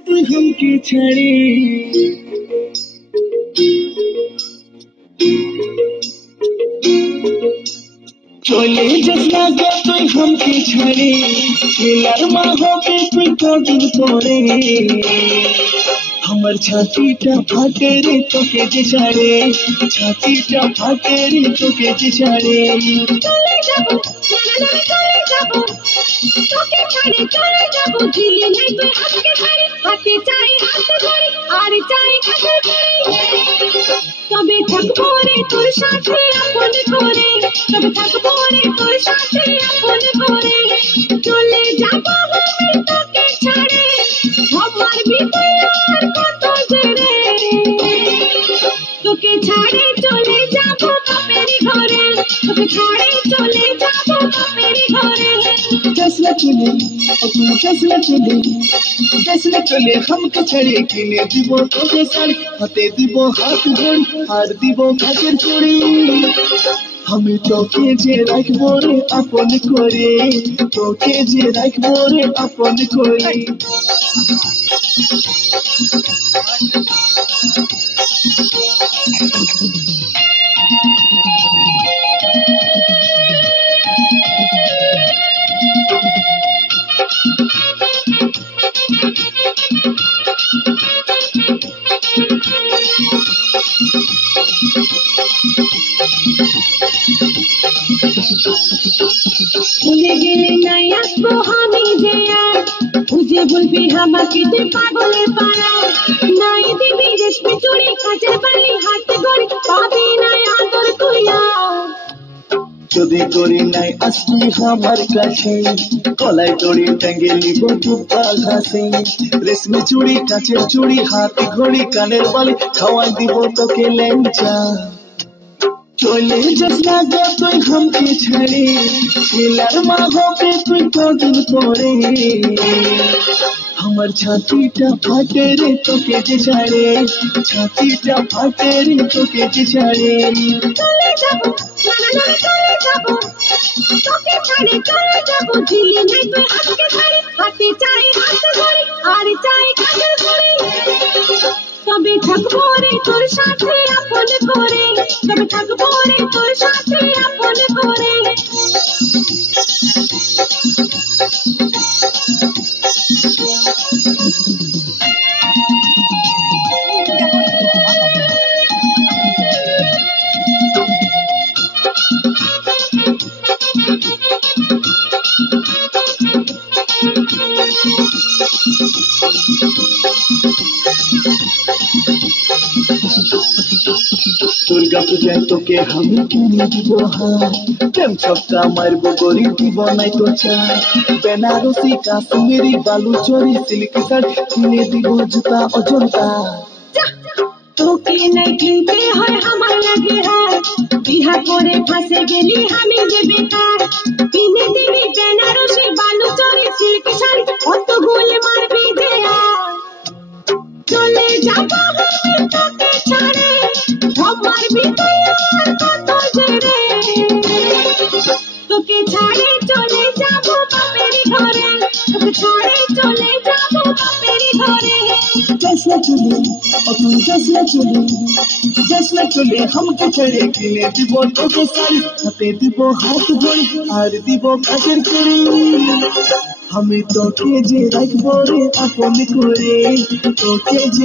তুই हमके ছাড়ে চলে যাস না গো তুই हमके ছাড়ে ছেলার মা হবে তুই কদিন পরে আমার ছাতিটা ফাটে রে তোকে যে ছাড়ে ছাতিটা ফাটে রে তোকে যে ছাড়ে চলে যাবো চলে যাবো তোকে ছাড়ে চলে যাবো দিলি নাই তুই হাতকে ছাড়ি হাতে চাই হাত ধরি আর চাই কাছে ধরি তবে থাকবো রে তোর সাথে আপন করে তবে থাকবো রে তোর সাথে আপন করে চলে যাবো আমি তোকে ছাড়ে আমার ভিতরে আর কত জেরে তোকে ছাড়ে চলে যাবো বাপের ঘরে তোকে ছাড়ে চলে যাবো বাপের ঘরে जैसे चले तुम जैसे चले हमके छड़े किने दिबो तोके साड़ी हाथे दिबो हाथ जोड़ी हार दिबो काचेर चूड़ी हमें तोके जे राखबो रे अपन करे तोके जे राखबो रे अपन करे ভুলে গেলে নাই আসবো আমি যে আর বুঝে বলবি আমাকে তুই পাগলের পাড়া নাই দিবি রেশমি চুড়ি কাচের বালি হাতে গড়ি পাবি নাই আদর তুই আর যদি করি নাই আসবি আমার কাছে কলাই দড়ি টাঙ্গে নিব দুপা ঘাসে রেশমি চুড়ি কাচের চুড়ি হাতে ঘড়ি কানের বালি খাওয়াই দিব তোকে লেঞ্চা চলে যাস না গো তুই हमके ছাড়ে ছেলার মা হবে তুই কদিন পরে আমার ছাতিটা ফাটে রে তোকে যে ছাড়ে ছাতিটা ফাটে রে তোকে যে ছাড়ে চলে যাবো চলে যাবো তোকে ছাড়ে চলে যাবো দিলি নাই তুই হাতকে ছাড়ি হাতে চাই হাত ধরি আর চাই কাছে ধরি তবে থাকবো রে তোর সাথে আপন করে তবে থাকবো রে তোর সাথে আপন করে দুর্গা পূজায় তোকে আমি কিনে দিব হার প্রেম ছক্কা মারবো গড়ি দিব নাই তো চাই বেনারসি কাশ্মীরি বালু চরি সিল্ক শাড়ি কিনে দিব জুতা অজন্তা তোকে নাই কিনতে হয় আমার লাগে হার বিহা করে ফাঁসে গেলি আমি যে বেকার কিনে দিবি বেনারসি বালু চরি সিল্ক শাড়ি কত গোল মারবি যে আর চলে যাবো আমি তোকে ছাড়ে আমার ভিতরে আর কত জেরে তোকে ছাড়ে চলে যাবো বাপের ঘরে তোকে ছাড়ে চলে যাবো বাপের ঘরে जैसे चले हमके छड़े किने দিব তোকে সারি হাতে দিব হাত ধরি আর দিব কাচের চুড়ি আমি তোকে যে রাখবো রে আপন করে তোকে যে